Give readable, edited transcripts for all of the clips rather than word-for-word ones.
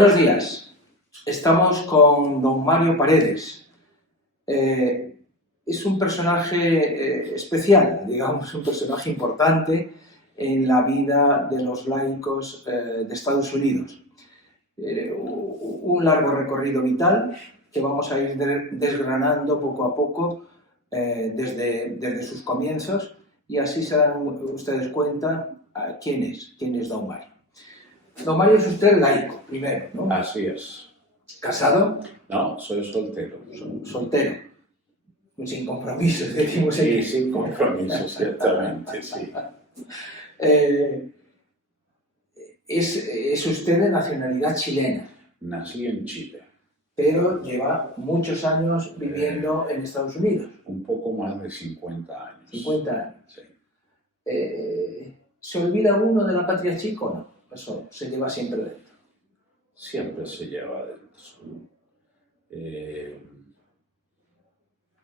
Buenos días. Estamos con don Mario Paredes. Es un personaje especial, digamos, un personaje importante en la vida de los laicos de Estados Unidos. Un largo recorrido vital que vamos a ir desgranando poco a poco desde sus comienzos, y así se dan ustedes cuenta quién es don Mario. Don Mario es usted laico, primero, ¿no? Así es. ¿Casado? No, soy soltero. Soltero. Sin compromisos, decimos Sí, aquí. sin compromisos, ciertamente, sí. Es usted de nacionalidad chilena, Nací en Chile. pero lleva muchos años viviendo en Estados Unidos. Un poco más de 50 años. 50 años. Sí. ¿Se olvida uno de la patria chica o no? Eso se lleva siempre dentro. Siempre se lleva dentro.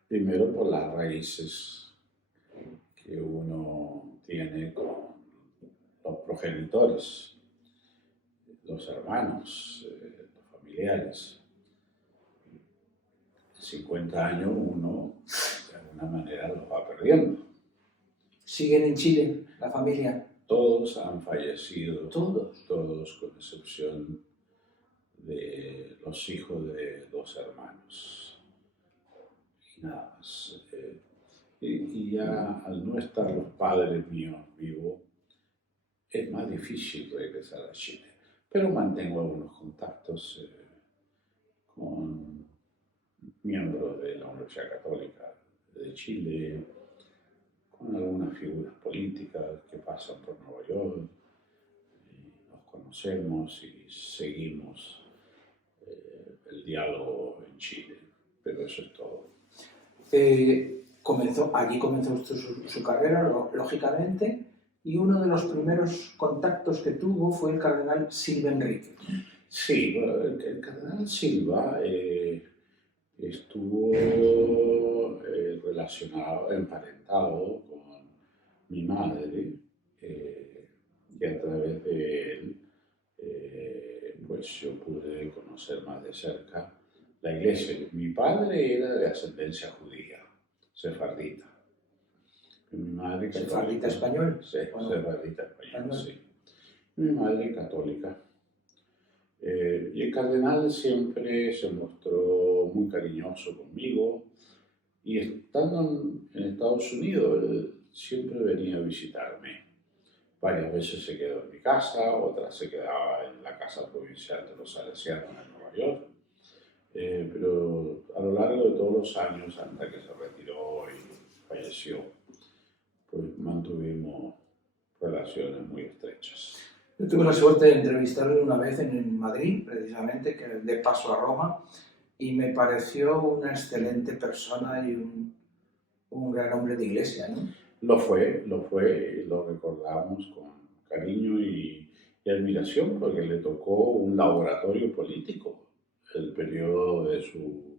Primero por las raíces que uno tiene con los progenitores, los hermanos, los familiares. En 50 años uno de alguna manera los va perdiendo. ¿Siguen en Chile la familia? Todos han fallecido. ¿Todos? Todos, con excepción de los hijos de 2 hermanos. Y nada más. Y ya al no estar los padres míos vivos, es más difícil regresar a Chile. Pero mantengo algunos contactos con miembros de la Universidad Católica de Chile, con algunas figuras políticas que pasan por Nueva York, y nos conocemos y seguimos el diálogo en Chile, pero eso es todo. Allí comenzó usted su carrera, lógicamente, y uno de los primeros contactos que tuvo fue el cardenal Silva Enrique. Sí, bueno, el cardenal Silva estuvo relacionado, emparentado con mi madre, y a través de él pues yo pude conocer más de cerca la iglesia. Mi padre era de ascendencia judía, sefardita. Mi madre católica. ¿Sefardita español? Sí, sefardita español, sí. Mi madre católica. Y el cardenal siempre se mostró muy cariñoso conmigo, y estando en Estados Unidos, él siempre venía a visitarme. Varias veces se quedó en mi casa, otras se quedaba en la casa provincial de los Salesianos en Nueva York. Pero a lo largo de todos los años, hasta que se retiró y falleció, pues mantuvimos relaciones muy estrechas. Yo tuve la suerte de entrevistarlo una vez en Madrid, precisamente, que de paso a Roma, y me pareció una excelente persona y un gran hombre de iglesia, ¿no? Lo fue, y lo recordamos con cariño y admiración, porque le tocó un laboratorio político, el periodo de su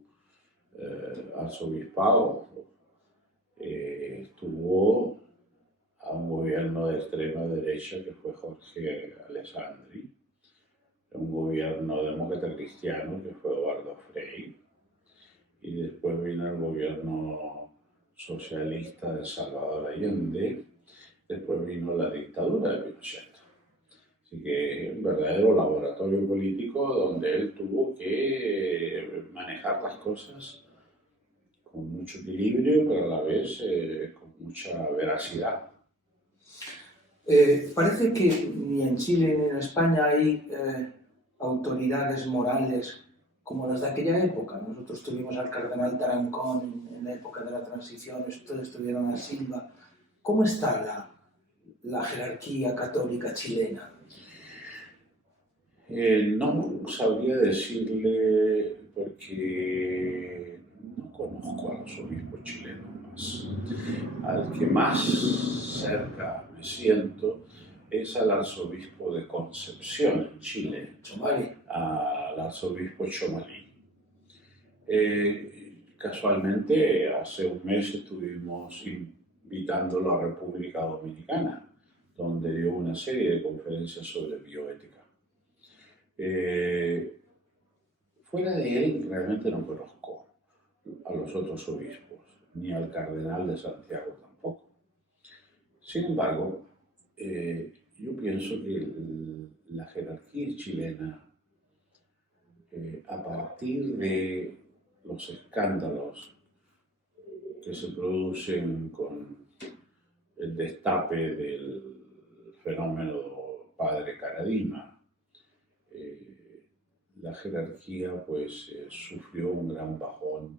arzobispado. Estuvo a un gobierno de extrema derecha que fue Jorge Alessandri, un gobierno demócrata cristiano que fue Eduardo Frei, y después vino el gobierno socialista de Salvador Allende, después vino la dictadura de Pinochet. Así que un verdadero laboratorio político donde él tuvo que manejar las cosas con mucho equilibrio, pero a la vez con mucha veracidad. Parece que ni en Chile ni en España hay autoridades morales como las de aquella época. Nosotros tuvimos al cardenal Tarancón en la época de la transición, ustedes tuvieron a Silva. ¿Cómo está la jerarquía católica chilena? No sabría decirle, porque no conozco a los obispos chilenos más. Al que más cerca me siento es al arzobispo de Concepción, en Chile, Chomalí. al arzobispo Chomalí. Casualmente, hace un mes estuvimos invitándolo a República Dominicana, donde dio una serie de conferencias sobre bioética. Fuera de él, realmente no conozco a los otros obispos, ni al cardenal de Santiago tampoco. Sin embargo, yo pienso que la jerarquía chilena, a partir de los escándalos que se producen con el destape del fenómeno Padre Caradima, la jerarquía pues sufrió un gran bajón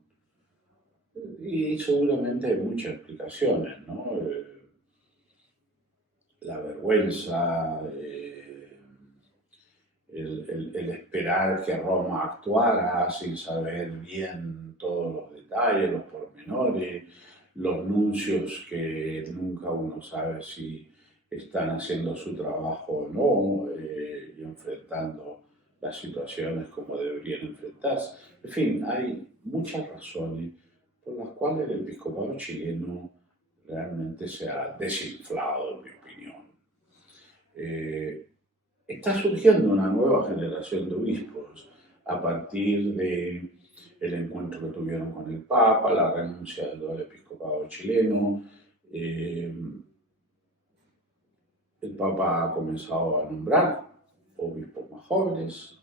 y seguramente hay muchas explicaciones, ¿no? La vergüenza, el esperar que Roma actuara sin saber bien todos los detalles, los pormenores, los nuncios que nunca uno sabe si están haciendo su trabajo o no, y enfrentando las situaciones como deberían enfrentarse. En fin, hay muchas razones por las cuales el episcopado chileno realmente se ha desinflado, en mi opinión. Está surgiendo una nueva generación de obispos a partir del encuentro que tuvieron con el Papa, la renuncia del episcopado chileno. El Papa ha comenzado a nombrar obispos más jóvenes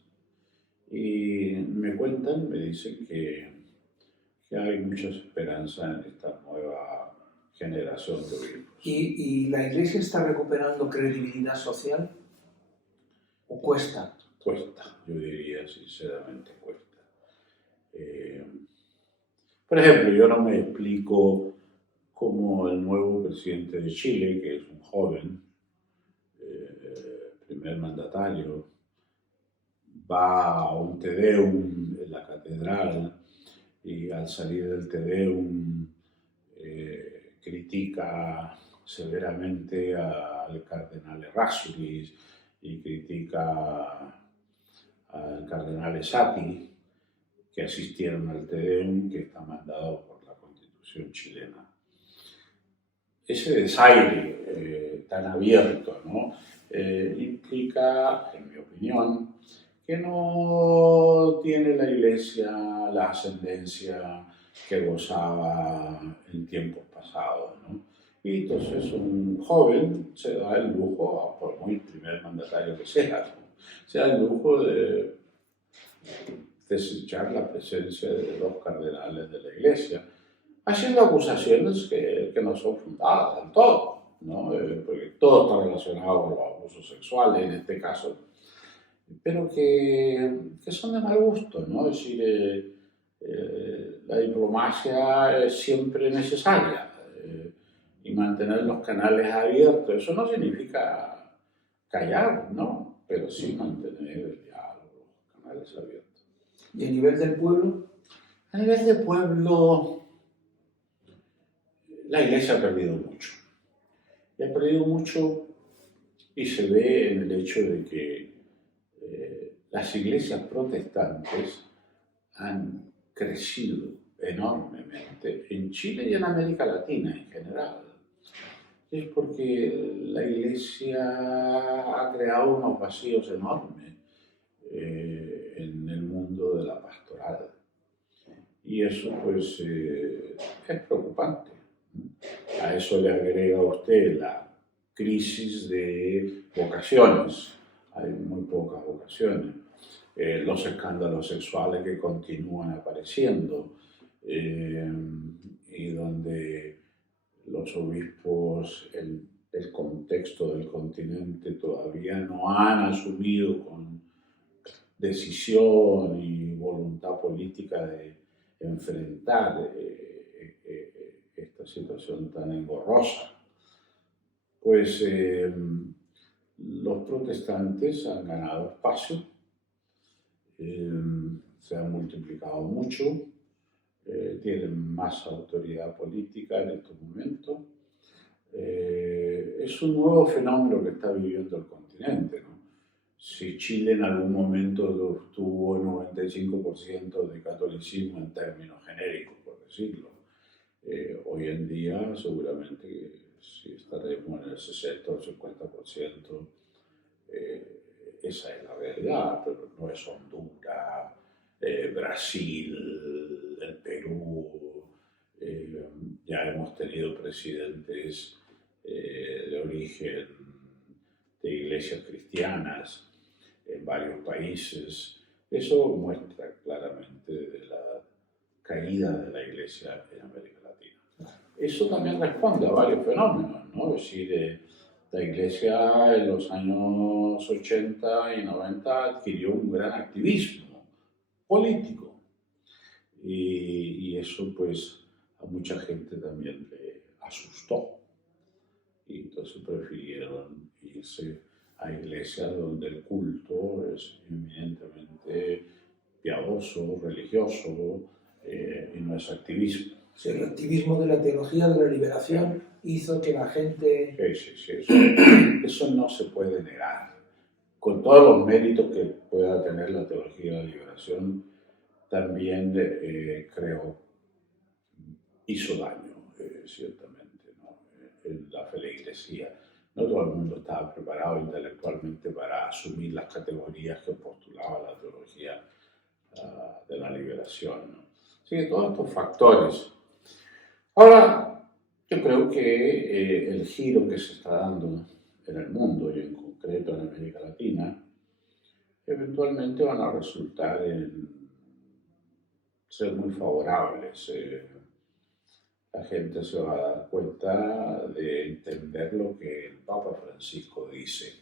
y me cuentan, me dicen que hay muchas esperanzas en esta nueva generación de obispos. ¿Y la Iglesia está recuperando credibilidad social? ¿O cuesta? Cuesta, yo diría sinceramente cuesta. Por ejemplo, yo no me explico cómo el nuevo presidente de Chile, que es un joven, primer mandatario, va a un Te Deum en la catedral y al salir del Te Deum critica severamente al cardenal Errázuriz y critica al cardenal Esati, que asistieron al Te Deum que está mandado por la Constitución chilena. Ese desaire tan abierto, ¿no? Implica, en mi opinión, que no tiene la Iglesia la ascendencia que gozaba en tiempos pasados, ¿no? Y entonces un joven se da el lujo, por muy primer mandatario que sea, ¿no? Se da el lujo de desechar la presencia de dos cardenales de la Iglesia, haciendo acusaciones que no son fundadas del todo, ¿no? Porque todo está relacionado con los abusos sexuales en este caso, pero que son de mal gusto, ¿no? Es decir, la diplomacia es siempre necesaria y mantener los canales abiertos, eso no significa callar, ¿no? Pero sí mantener el diálogo, los canales abiertos. ¿Y a nivel del pueblo? A nivel del pueblo, la Iglesia ha perdido mucho. Y ha perdido mucho y se ve en el hecho de que las iglesias protestantes han crecido enormemente en Chile y en América Latina en general. Es porque la Iglesia ha creado unos vacíos enormes en el mundo de la pastoral. Y eso pues es preocupante. A eso le agrega a usted la crisis de vocaciones. Hay muy pocas vocaciones. Los escándalos sexuales que continúan apareciendo y donde los obispos, el contexto del continente todavía no han asumido con decisión y voluntad política de enfrentar esta situación tan engorrosa. Pues los protestantes han ganado espacio, se han multiplicado mucho, tienen más autoridad política en estos momentos. Es un nuevo fenómeno que está viviendo el continente, ¿no? Si Chile en algún momento tuvo 95% de catolicismo en términos genéricos, por decirlo, hoy en día seguramente si estaremos en el 60 o 50%, esa es la realidad, pero no es Honduras, Brasil, el Perú. Ya hemos tenido presidentes de origen de iglesias cristianas en varios países. Eso muestra claramente de la caída de la iglesia en América Latina. Eso también responde a varios fenómenos, ¿no? Es decir, la iglesia en los años 80 y 90 adquirió un gran activismo político y eso pues a mucha gente también le asustó y entonces prefirieron irse a iglesias donde el culto es eminentemente piadoso, religioso y no es activismo. Sí, el activismo de la teología de la liberación hizo que la gente... Sí, eso no se puede negar. Con todos los méritos que pueda tener la teología de la liberación, también creo hizo daño, ciertamente, ¿no? En la feligresía. No todo el mundo estaba preparado intelectualmente para asumir las categorías que postulaba la teología de la liberación, ¿no? Así que todos estos factores. Ahora, yo creo que el giro que se está dando en el mundo y en concreto en América Latina, eventualmente van a resultar en ser muy favorables. La gente se va a dar cuenta de entender lo que el Papa Francisco dice,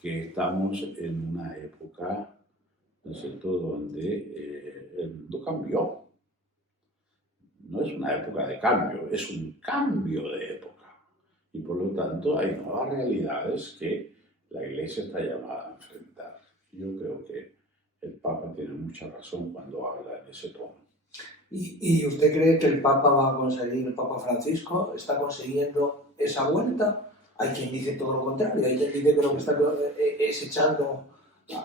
que estamos en una época, ¿no es cierto?, donde el mundo cambió. No es una época de cambio, es un cambio de época. Y por lo tanto hay nuevas realidades que la Iglesia está llamada a enfrentar. Yo creo que el Papa tiene mucha razón cuando habla en ese tono. ¿Y usted cree que el Papa va a conseguir, el Papa Francisco está consiguiendo esa vuelta? Hay quien dice todo lo contrario, hay quien dice que lo que está es echando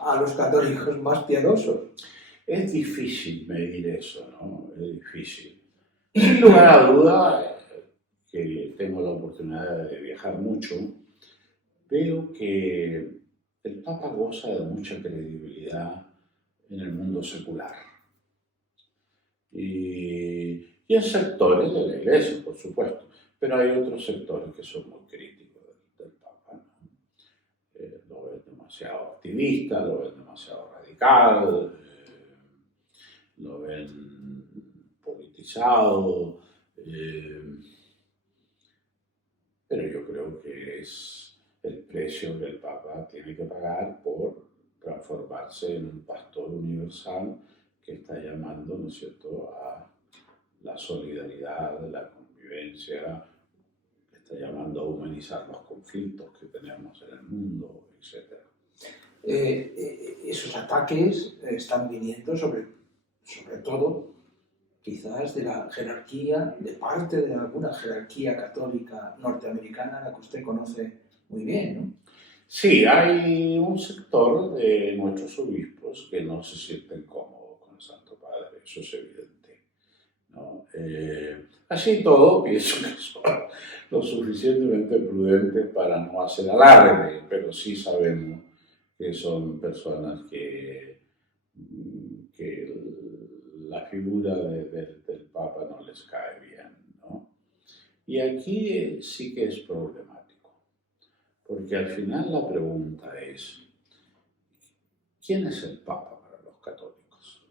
a los católicos más piadosos. Es difícil medir eso, ¿no? Es difícil. Sin lugar a duda, que tengo la oportunidad de viajar mucho, veo que el Papa goza de mucha credibilidad en el mundo secular. Y en sectores de la Iglesia, por supuesto, pero hay otros sectores que son muy críticos del Papa, ¿no? Lo ven demasiado activista, lo ven demasiado radical, lo ven politizado, pero yo creo que es el precio que el Papa tiene que pagar por transformarse en un pastor universal que está llamando, ¿no es cierto?, a la solidaridad, la convivencia, que está llamando a humanizar los conflictos que tenemos en el mundo, etc. Esos ataques están viniendo sobre todo, quizás de la jerarquía, de parte de alguna jerarquía católica norteamericana, la que usted conoce muy bien, ¿no? Sí, hay un sector de nuestros obispos que no se sienten cómodos con el Santo Padre, eso es evidente, ¿no? Así todo, pienso que son lo suficientemente prudentes para no hacer alarde, pero sí sabemos que son personas que la figura del Papa no les cae bien, ¿no? Y aquí sí que es problemático, porque al final la pregunta es, ¿quién es el Papa para los católicos?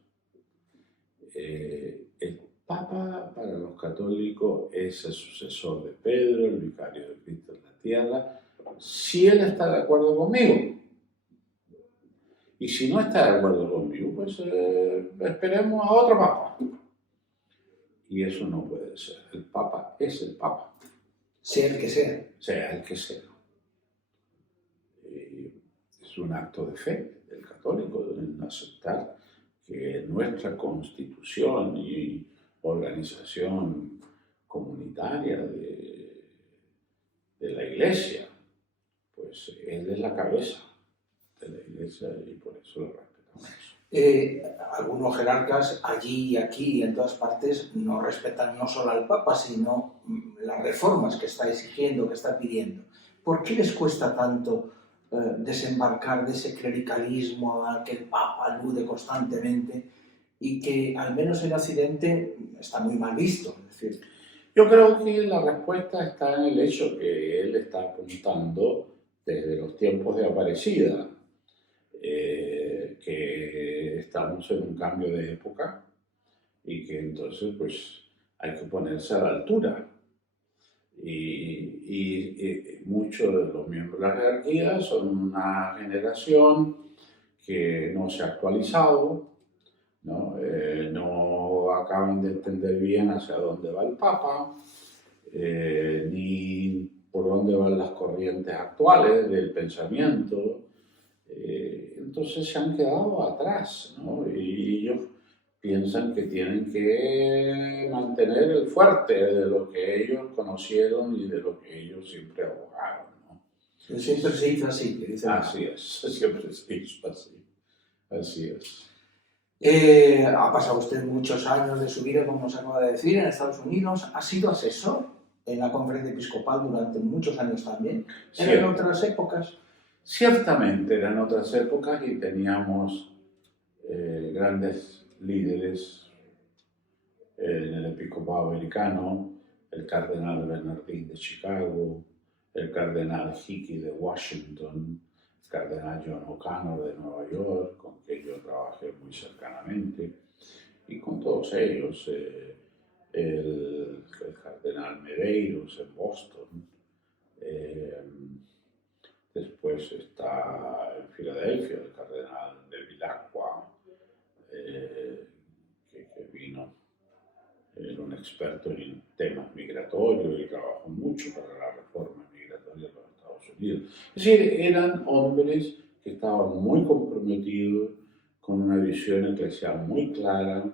El Papa para los católicos es el sucesor de Pedro, el vicario de Cristo en la tierra, si él está de acuerdo conmigo. Y si no está de acuerdo conmigo, pues esperemos a otro Papa. Y eso no puede ser. El Papa es el Papa. Sea el que sea. Sea el que sea. Es un acto de fe del católico en aceptar que nuestra constitución y organización comunitaria de la Iglesia, pues él es la cabeza de la Iglesia y por eso lo respetamos. Algunos jerarcas allí y aquí y en todas partes no respetan no solo al Papa, sino las reformas que está exigiendo, que está pidiendo. ¿Por qué les cuesta tanto desembarcar de ese clericalismo al que el Papa alude constantemente y que, al menos en Occidente, está muy mal visto. Es decir, yo creo que la respuesta está en el hecho que él está apuntando desde los tiempos de Aparecida, que estamos en un cambio de época y que entonces pues hay que ponerse a la altura. Y muchos de los miembros de la jerarquía son una generación que no se ha actualizado, ¿no? No acaban de entender bien hacia dónde va el Papa, ni por dónde van las corrientes actuales del pensamiento. Entonces se han quedado atrás, ¿no? Y ellos piensan que tienen que mantener el fuerte de lo que ellos conocieron y de lo que ellos siempre abogaron, ¿no? siempre se hizo así, que dice. Así es, siempre se hizo así. Así es. Ha pasado usted muchos años de su vida, como nos acaba de decir, en Estados Unidos. Ha sido asesor en la conferencia episcopal durante muchos años también. ¿Eran otras épocas? Ciertamente eran otras épocas y teníamos grandes líderes en el episcopado americano, el cardenal Bernardín de Chicago, el cardenal Hickey de Washington, el cardenal John O'Connor de Nueva York, con quien yo trabajé muy cercanamente, y con todos ellos, el cardenal Medeiros en Boston. Después está en Filadelfia el cardenal de Vilacqua, que vino, era un experto en temas migratorios y trabajó mucho para la reforma migratoria de los Estados Unidos. Es decir, eran hombres que estaban muy comprometidos con una visión eclesial muy clara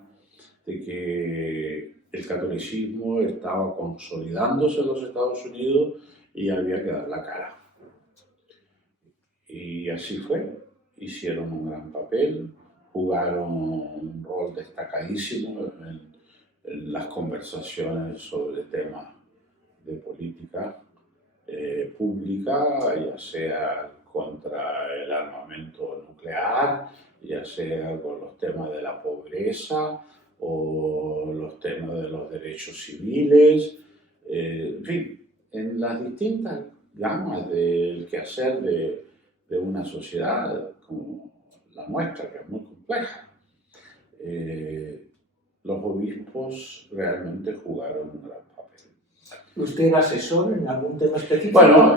de que el catolicismo estaba consolidándose en los Estados Unidos y había que dar la cara. Y así fue, hicieron un gran papel, jugaron un rol destacadísimo en las conversaciones sobre temas de política pública, ya sea contra el armamento nuclear, ya sea con los temas de la pobreza o los temas de los derechos civiles, en fin, en las distintas gamas del quehacer de una sociedad como la nuestra, que es muy compleja. Los obispos realmente jugaron un gran papel. ¿Usted era asesor en algún tema específico? Bueno,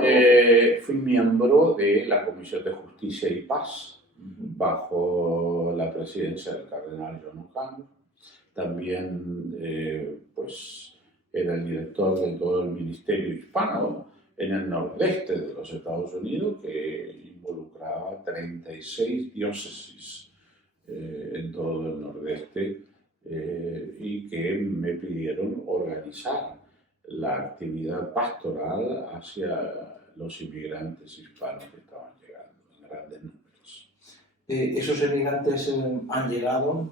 fui miembro de la Comisión de Justicia y Paz bajo la presidencia del cardenal John O'Connor. También pues, era el director de todo el Ministerio Hispano en el nordeste de los Estados Unidos, que involucraba 36 diócesis en todo el nordeste y que me pidieron organizar la actividad pastoral hacia los inmigrantes hispanos que estaban llegando en grandes números. Esos inmigrantes han llegado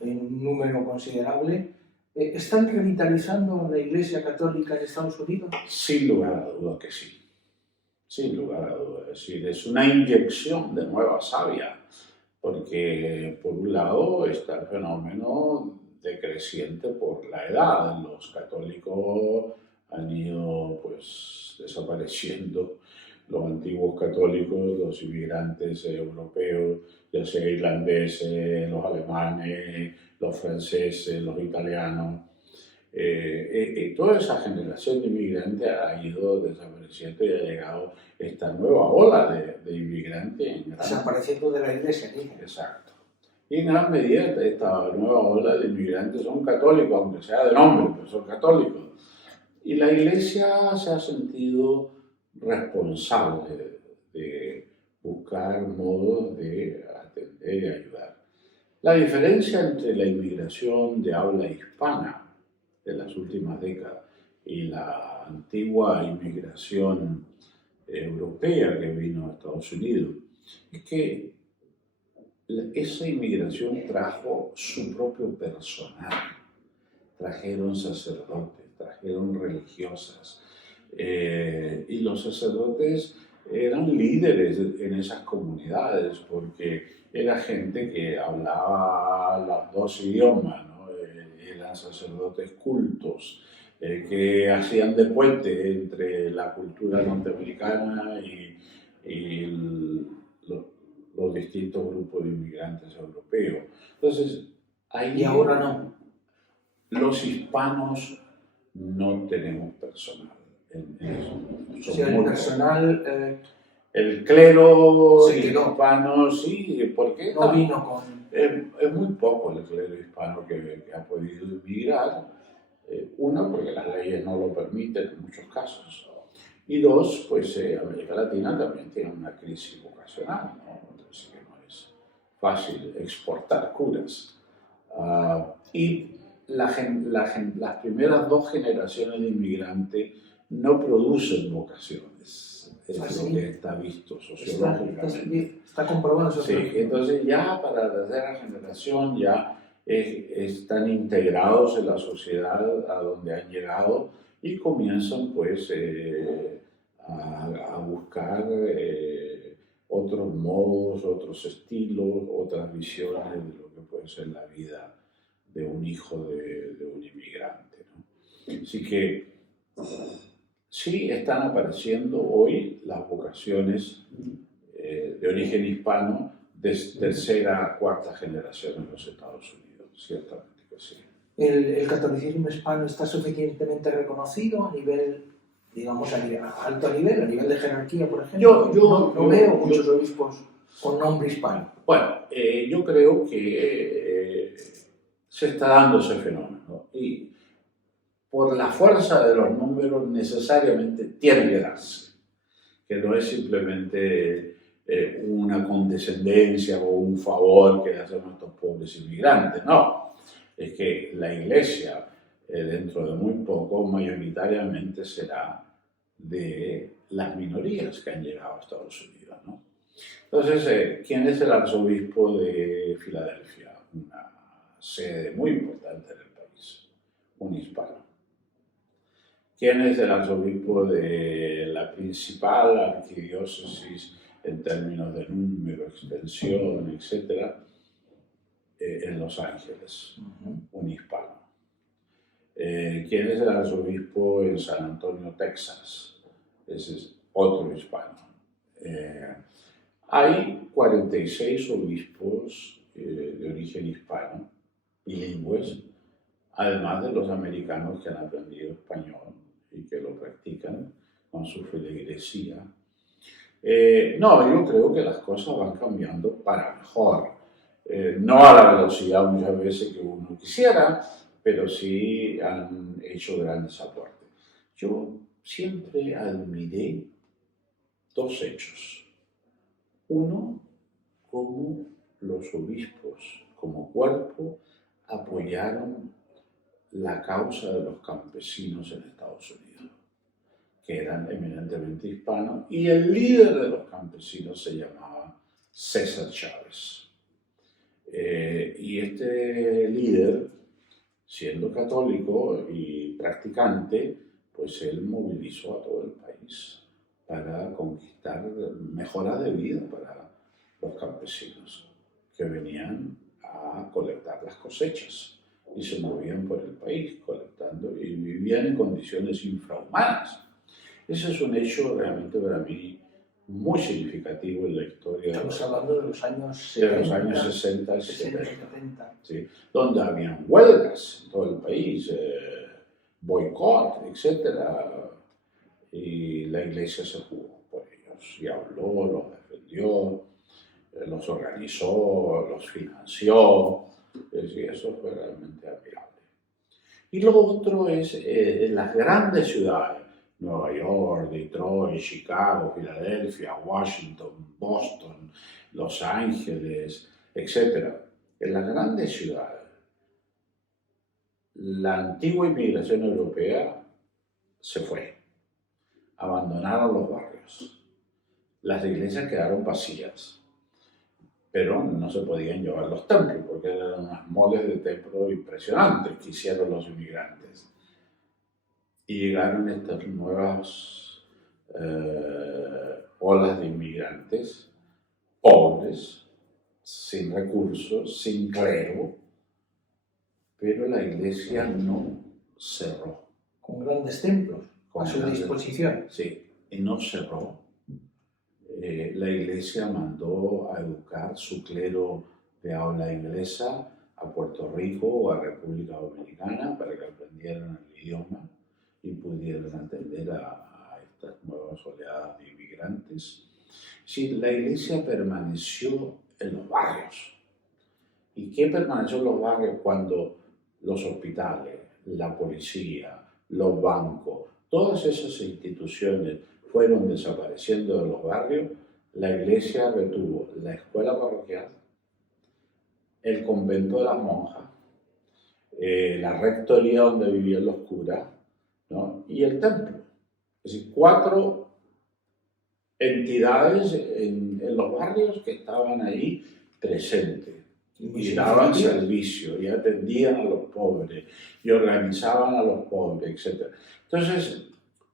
en un número considerable. ¿Están revitalizando la Iglesia Católica en Estados Unidos? Sin lugar a duda que sí. Sin lugar a duda. Es decir, es una inyección de nueva savia, porque por un lado está el fenómeno decreciente por la edad. Los católicos han ido pues desapareciendo, los antiguos católicos, los inmigrantes europeos, ya sea irlandeses, los alemanes, los franceses, los italianos. Toda esa generación de inmigrantes ha ido desapareciendo y ha llegado esta nueva ola de inmigrantes. Desapareciendo de la Iglesia. ¿Sí? Exacto. Y en gran medida esta nueva ola de inmigrantes son católicos, aunque sea de nombre, pero son católicos. Y la Iglesia se ha sentido responsable de buscar modos de atender y ayudar. La diferencia entre la inmigración de habla hispana de las últimas décadas y la antigua inmigración europea que vino a Estados Unidos es que esa inmigración trajo su propio personal. Trajeron sacerdotes, trajeron religiosas, y los sacerdotes eran líderes en esas comunidades, porque era gente que hablaba los dos idiomas, ¿no? Eran sacerdotes cultos, que hacían de puente entre la cultura norteamericana y lo- los distintos grupos de inmigrantes europeos. Entonces, ahí Y ahora no. los hispanos no tenemos personal en eso. O sea, el personal El clero se quedó. hispano, sí, porque No vino con... es muy poco el clero hispano que ha podido emigrar. Una, porque las leyes no lo permiten en muchos casos. Y dos, pues América Latina también tiene una crisis vocacional, ¿no? Entonces, que no es fácil exportar curas. Y las primeras dos generaciones de inmigrantes no producen vocaciones. Es lo que está visto sociológicamente. Está comprobado eso. Sí, entonces ya para la tercera generación ya están integrados en la sociedad a donde han llegado y comienzan pues a buscar otros modos, otros estilos, otras visiones de lo que puede ser la vida de un hijo de un inmigrante, ¿no? Así que sí están apareciendo hoy las vocaciones de origen hispano de tercera, cuarta generación en los Estados Unidos, ciertamente que sí. ¿El catolicismo hispano está suficientemente reconocido a nivel, digamos, a alto nivel, a nivel de jerarquía, por ejemplo? Yo no veo muchos obispos con nombre hispano. Bueno, yo creo que se está dando ese fenómeno, ¿no? Y por la fuerza de los números necesariamente tiene que darse, que no es simplemente una condescendencia o un favor que le hacemos a estos pobres inmigrantes, no, es que la Iglesia dentro de muy poco mayoritariamente será de las minorías que han llegado a Estados Unidos, ¿no? Entonces, ¿quién es el arzobispo de Filadelfia? Una sede muy importante en el país, un hispano. ¿Quién es el arzobispo de la principal arquidiócesis en términos de número, extensión, etcétera, en Los Ángeles? Un hispano. ¿Quién es el arzobispo en San Antonio, Texas? Ese es otro hispano. Hay 46 obispos de origen hispano, bilingües, además de los americanos que han aprendido español y que lo practican con su feligresía. No, yo creo que las cosas van cambiando para mejor. No a la velocidad muchas veces que uno quisiera, pero sí han hecho grandes aportes. Yo siempre admiré dos hechos. Uno, cómo los obispos como cuerpo apoyaron la causa de los campesinos en Estados Unidos, que eran eminentemente hispanos, y el líder de los campesinos se llamaba César Chávez. Y este líder, siendo católico y practicante, pues él movilizó a todo el país para conquistar mejoras de vida para los campesinos que venían a colectar las cosechas y se movían por el país colectando y vivían en condiciones infrahumanas. Ese es un hecho realmente para mí muy significativo en la historia. Estamos hablando de los años 70. De los años 60 y 70. 70. ¿Sí? Donde habían huelgas en todo el país, boicot, etc. Y la iglesia se jugó por ellos y habló, los defendió, los organizó, los financió. Y eso fue realmente admirable. Y lo otro es en las grandes ciudades, Nueva York, Detroit, Chicago, Filadelfia, Washington, Boston, Los Ángeles, etc. En las grandes ciudades, la antigua inmigración europea se fue, abandonaron los barrios, las iglesias quedaron vacías, pero no se podían llevar los templos porque eran unas moles de templo impresionantes que hicieron los inmigrantes. Y llegaron estas nuevas olas de inmigrantes, pobres, sin recursos, sin clero, pero la iglesia no cerró. Con grandes templos a su disposición. Sí, y no cerró. La iglesia mandó a educar su clero de habla inglesa a Puerto Rico o a República Dominicana para que aprendieran el idioma y pudieran atender a estas nuevas oleadas de inmigrantes. Sí, la iglesia permaneció en los barrios. ¿Y qué permaneció en los barrios cuando los hospitales, la policía, los bancos, todas esas instituciones fueron desapareciendo de los barrios? La iglesia retuvo la escuela parroquial, el convento de las monjas, la rectoría donde vivían los curas, ¿no? Y el templo. Es decir, 4 entidades en los barrios que estaban ahí presentes. Y daban servicio, y atendían a los pobres, y organizaban a los pobres, etc. Entonces,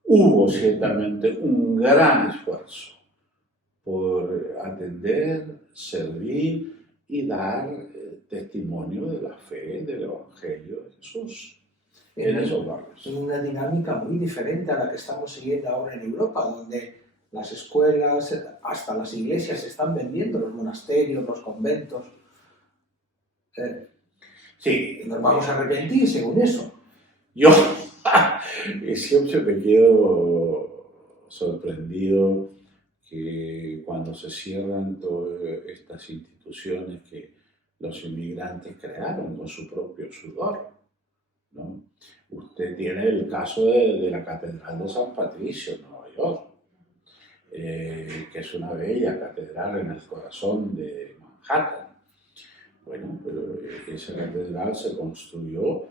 hubo ciertamente un gran esfuerzo por atender, servir y dar testimonio de la fe, del Evangelio de Jesús en esos barrios. En una dinámica muy diferente a la que estamos siguiendo ahora en Europa, donde las escuelas, hasta las iglesias se están vendiendo, los monasterios, los conventos. Sí. Nos vamos a arrepentir según eso. Yo siempre me quedo sorprendido que cuando se cierran todas estas instituciones que los inmigrantes crearon con su propio sudor, ¿no? Usted tiene el caso de la Catedral de San Patricio en Nueva York, que es una bella catedral en el corazón de Manhattan. Bueno, pero esa catedral se construyó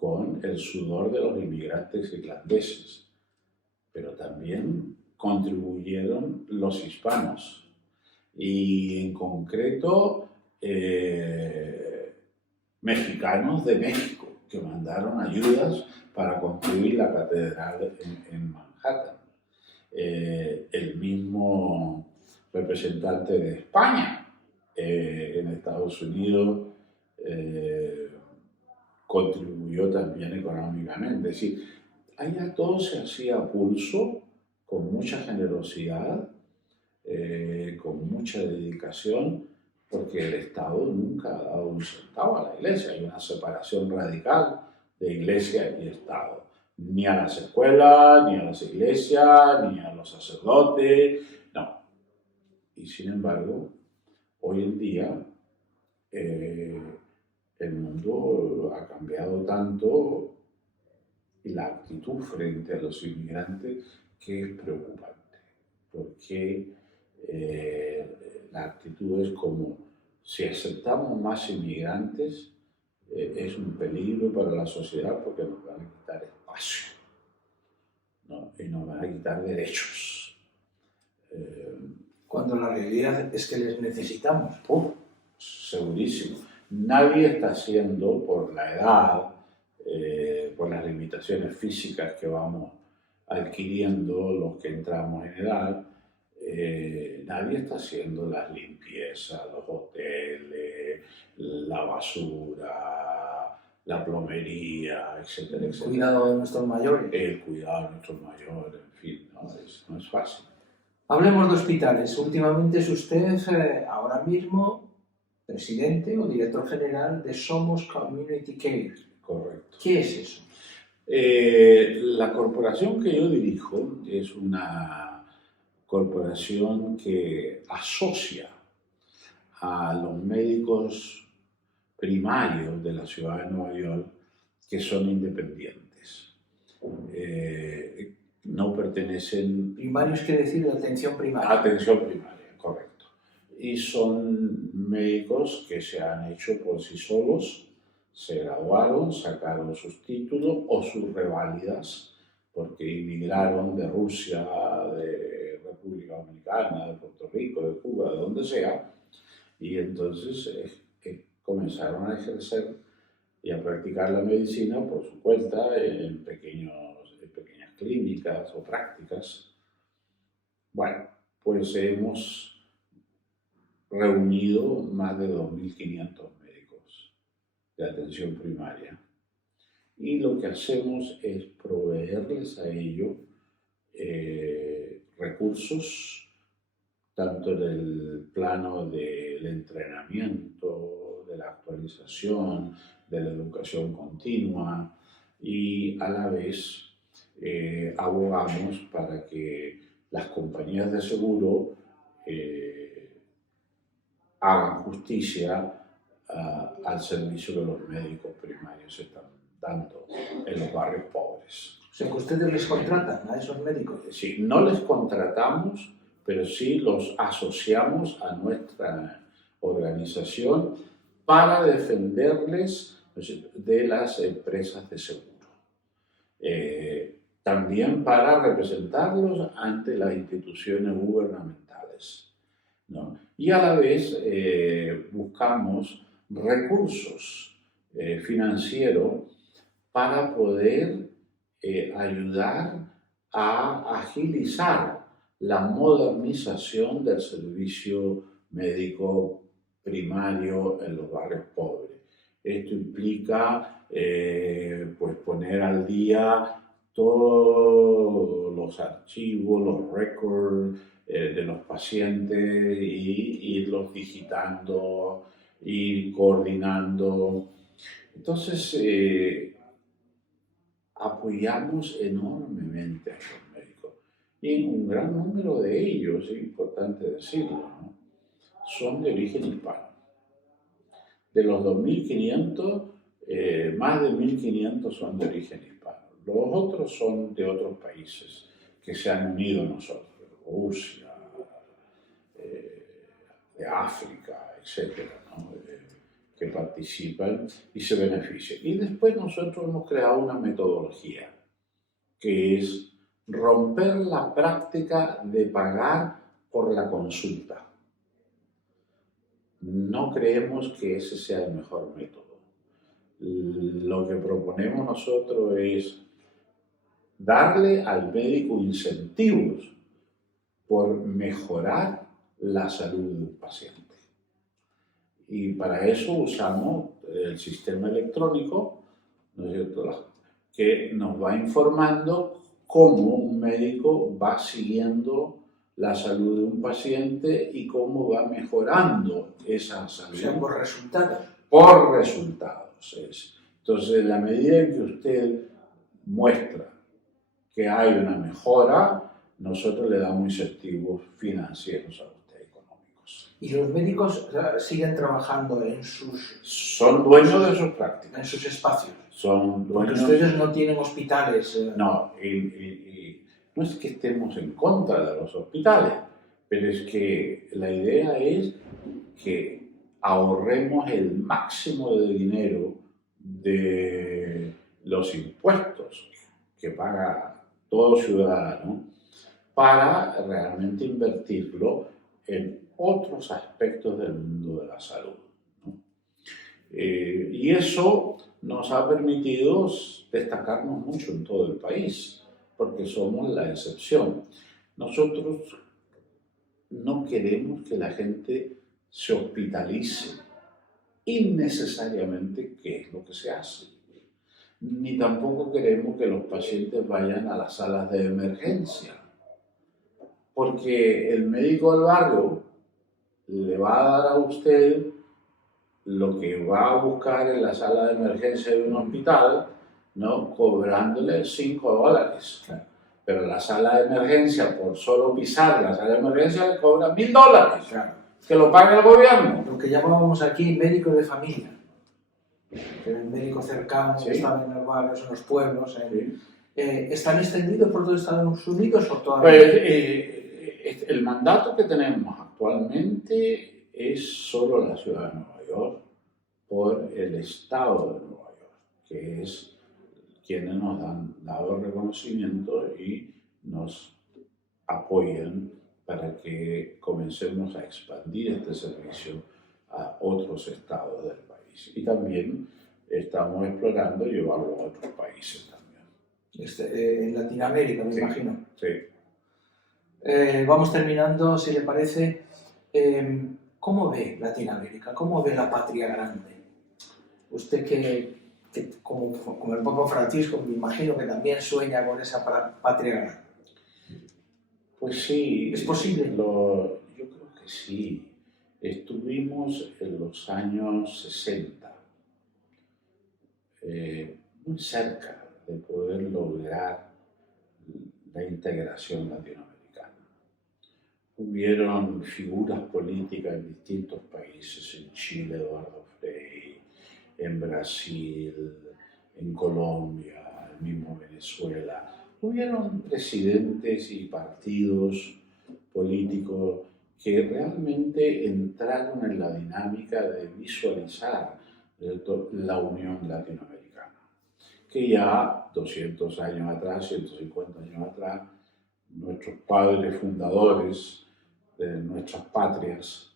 con el sudor de los inmigrantes irlandeses, pero también contribuyeron los hispanos y en concreto mexicanos de México que mandaron ayudas para construir la catedral en Manhattan. El mismo representante de España en Estados Unidos contribuyó también económicamente. Es decir, allá todo se hacía a pulso, con mucha generosidad, con mucha dedicación, porque el Estado nunca ha dado un centavo a la iglesia. Hay una separación radical de iglesia y Estado. Ni a las escuelas, ni a las iglesias, ni a los sacerdotes, no. Y sin embargo, hoy en día el mundo ha cambiado tanto y la actitud frente a los inmigrantes que es preocupante, porque la actitud es como si aceptamos más inmigrantes es un peligro para la sociedad porque nos van a quitar espacio, ¿no? Y nos van a quitar derechos. Cuando la realidad es que les necesitamos. Segurísimo. Nadie está haciendo, por la edad, por las limitaciones físicas que vamos adquiriendo los que entramos en edad, nadie está haciendo las limpiezas, los hoteles, la basura, la plomería, etcétera, etcétera. El cuidado de nuestros mayores. El cuidado de nuestros mayores, en fin, no es fácil. Hablemos de hospitales. Últimamente es usted ahora mismo presidente o director general de Somos Community Care. Correcto. ¿Qué es eso? La corporación que yo dirijo es una corporación que asocia a los médicos primarios de la ciudad de Nueva York que son independientes. No pertenecen... Primarios quiere decir de atención primaria. Atención primaria, correcto. Y son médicos que se han hecho por sí solos, se graduaron, sacaron sus títulos o sus reválidas, porque inmigraron de Rusia, de República Dominicana, de Puerto Rico, de Cuba, de donde sea, y entonces comenzaron a ejercer y a practicar la medicina por su cuenta en pequeñas clínicas o prácticas. Bueno, pues hemos reunido más de 2.500 médicos de atención primaria. Y lo que hacemos es proveerles a ellos recursos, tanto en el plano del entrenamiento, de la actualización, de la educación continua, y a la vez abogamos para que las compañías de seguro hagan justicia al servicio que los médicos primarios están dando en los barrios pobres. O sea, que ustedes les contratan a esos médicos. Sí, no les contratamos, pero sí los asociamos a nuestra organización para defenderles de las empresas de seguro. También para representarlos ante las instituciones gubernamentales, ¿no? Y a la vez buscamos recursos financieros para poder ayudar a agilizar la modernización del servicio médico primario en los barrios pobres. Esto implica pues poner al día todos los archivos, los récords de los pacientes y irlos digitando y coordinando. Entonces, apoyamos enormemente a los médicos. Y un gran número de ellos, es importante decirlo, ¿no?, son de origen hispano. De los 2.500, más de 1.500 son de origen hispano. Los otros son de otros países que se han unido a nosotros, Rusia, de África, etcétera, ¿no?, que participan y se benefician. Y después nosotros hemos creado una metodología que es romper la práctica de pagar por la consulta. No creemos que ese sea el mejor método. Lo que proponemos nosotros es darle al médico incentivos por mejorar la salud de un paciente. Y para eso usamos el sistema electrónico, ¿no es cierto?, que nos va informando cómo un médico va siguiendo la salud de un paciente y cómo va mejorando esa salud. O sea, por resultados. Por resultados. Entonces, en la medida en que usted muestra que hay una mejora, nosotros le damos incentivos financieros a usted, económicos. ¿Y los médicos siguen trabajando en sus... Son dueños de sus prácticas. En sus espacios? Son dueños... Porque ustedes no tienen hospitales. No, y no es que estemos en contra de los hospitales, pero es que la idea es que ahorremos el máximo de dinero de los impuestos que paga todo ciudadano para realmente invertirlo en otros aspectos del mundo de la salud, ¿no? Y eso nos ha permitido destacarnos mucho en todo el país, porque somos la excepción. Nosotros no queremos que la gente se hospitalice innecesariamente, que es lo que se hace. Ni tampoco queremos que los pacientes vayan a las salas de emergencia, porque el médico del barrio le va a dar a usted lo que va a buscar en la sala de emergencia de un hospital, ¿no?, cobrándole $5. Claro. Pero la sala de emergencia, por solo pisar la sala de emergencia, le cobra $1.000. Claro. Que lo pague el gobierno. Lo que llamábamos aquí médico de familia. El médico cercano, Sí. que estaba en los barrios, en los pueblos. Sí. ¿Están extendidos por todo Estados Unidos o todavía? Pues, el mandato que tenemos actualmente es solo la ciudad de Nueva York por el estado de Nueva York, que es quienes nos han dado el reconocimiento y nos apoyan para que comencemos a expandir este servicio a otros estados del país. Y también estamos explorando llevarlo a otros países también. En Latinoamérica, me Sí. imagino. Sí. Vamos terminando, si le parece. ¿Cómo ve Latinoamérica? ¿Cómo ve la patria grande? Usted que como el Papa Francisco, me imagino que también sueña con esa patria grande. Pues sí, ¿Es posible? yo creo que sí. Estuvimos en los años 60 muy cerca de poder lograr la integración latinoamericana. Hubieron figuras políticas en distintos países, en Chile, Eduardo Frei, en Brasil, en Colombia, el mismo Venezuela. Hubieron presidentes y partidos políticos que realmente entraron en la dinámica de visualizar la Unión Latinoamericana, que ya 200 años atrás, 150 años atrás, nuestros padres fundadores de nuestras patrias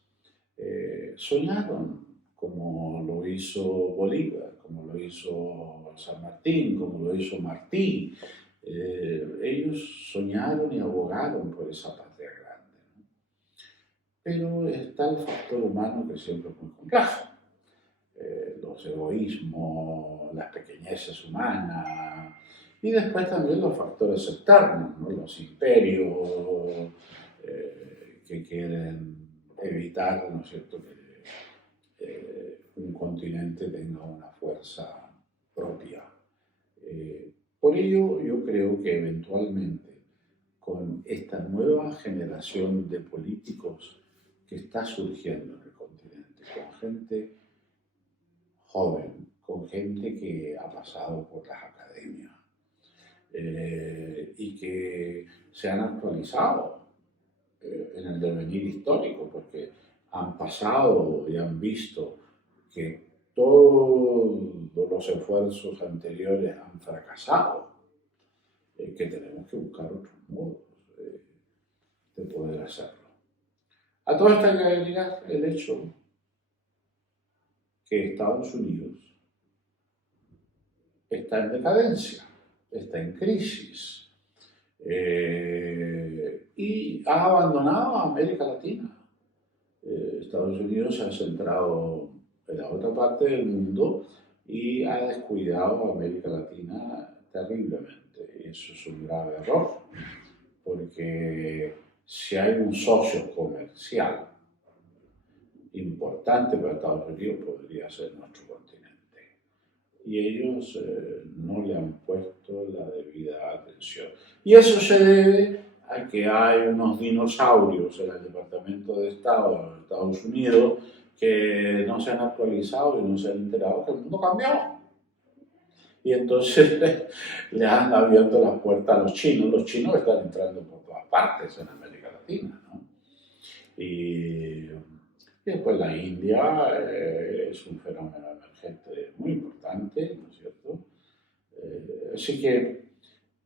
soñaron, como lo hizo Bolívar, como lo hizo San Martín, como lo hizo Martí. Ellos soñaron y abogaron por esa patria grande, ¿no? Pero está el factor humano que siempre es muy complejo. Los egoísmos, las pequeñeces humanas, y después también los factores externos, ¿no? Los imperios que quieren evitar, ¿no es cierto?, que un continente tenga una fuerza propia. Por ello, yo creo que eventualmente, con esta nueva generación de políticos que está surgiendo en el continente, con gente joven, con gente que ha pasado por las academias y que se han actualizado en el devenir histórico, porque han pasado y han visto que todos los esfuerzos anteriores han fracasado, que tenemos que buscar otros modos de poder hacerlo. A todo esto hay que agregar el hecho que Estados Unidos está en decadencia, está en crisis y ha abandonado a América Latina. Estados Unidos se ha centrado en la otra parte del mundo y ha descuidado a América Latina terriblemente. Y eso es un grave error, porque si hay un socio comercial importante para Estados Unidos, podría ser nuestro continente. Y ellos no le han puesto la debida atención. Y eso se debe a que hay unos dinosaurios en el Departamento de Estado de Estados Unidos que no se han actualizado y no se han enterado que el mundo cambió. Y entonces le han abierto las puertas a los chinos. Los chinos están entrando por todas partes en América Latina, ¿no? Y después la India es un fenómeno emergente muy importante, ¿no es cierto? Así que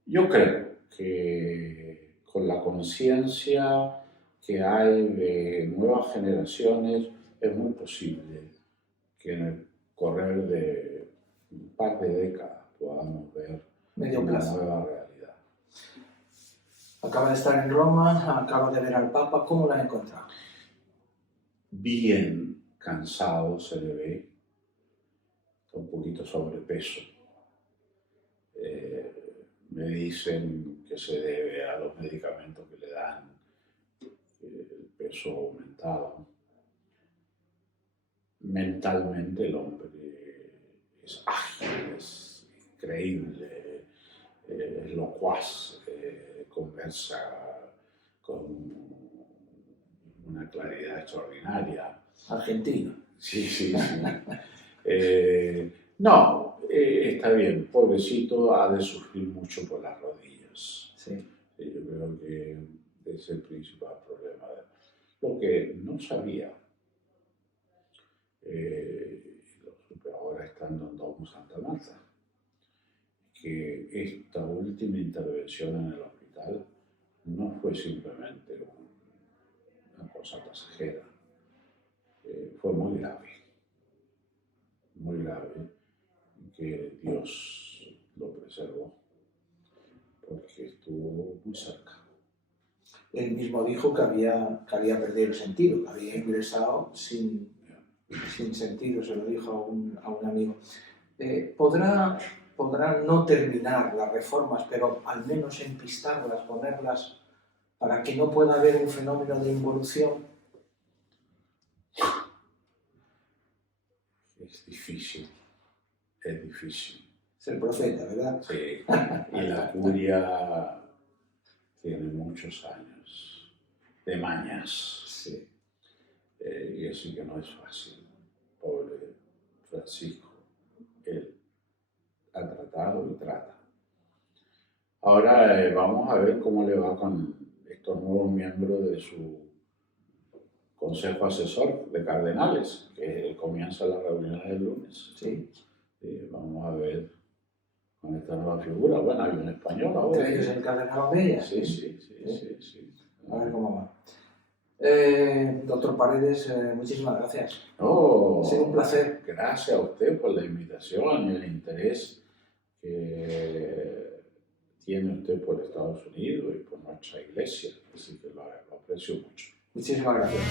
yo creo que con la conciencia que hay de nuevas generaciones es muy posible que en el correr de un par de décadas podamos ver Medio una plazo. nueva realidad. Acaba de estar en Roma, acaba de ver al Papa. ¿Cómo la ha encontrado? Bien cansado se le ve, un poquito sobrepeso. Me dicen que se debe a los medicamentos que le dan, el peso aumentado. Mentalmente el hombre es ágil, es increíble, es locuaz, conversa con una claridad extraordinaria. Argentino. Sí, sí, sí. No, está bien, pobrecito, ha de sufrir mucho por las rodillas. Sí. Yo creo que es el principal problema. Lo que no sabía, lo supe ahora estando en Domus Santa Marta, que esta última intervención en el hospital no fue simplemente una cosa pasajera, fue muy grave, que Dios lo preservó, porque estuvo muy cerca. él mismo dijo que había perdido el sentido, que había ingresado sin sentido, se lo dijo a un amigo. Podrá no terminar las reformas, pero al menos empistarlas, ponerlas para que no pueda haber un fenómeno de involución. Es difícil, es difícil. Es el profeta, ¿verdad? Sí, y la curia tiene muchos años de mañas. Sí. Y así que no es fácil. Pobre Francisco, él ha tratado y trata. Ahora vamos a ver cómo le va con estos nuevos miembros de su consejo asesor de cardenales, que comienza la reunión el lunes. Sí. Vamos a ver con esta nueva figura. Bueno, hay un español ahora. Entre ellos el cardenal Omeya. Sí. A ver cómo va. Doctor Paredes, muchísimas gracias. Oh, Ha sido un placer. Gracias a usted por la invitación y el interés que tiene usted por Estados Unidos y por nuestra iglesia. Así que lo aprecio mucho. Muchísimas gracias.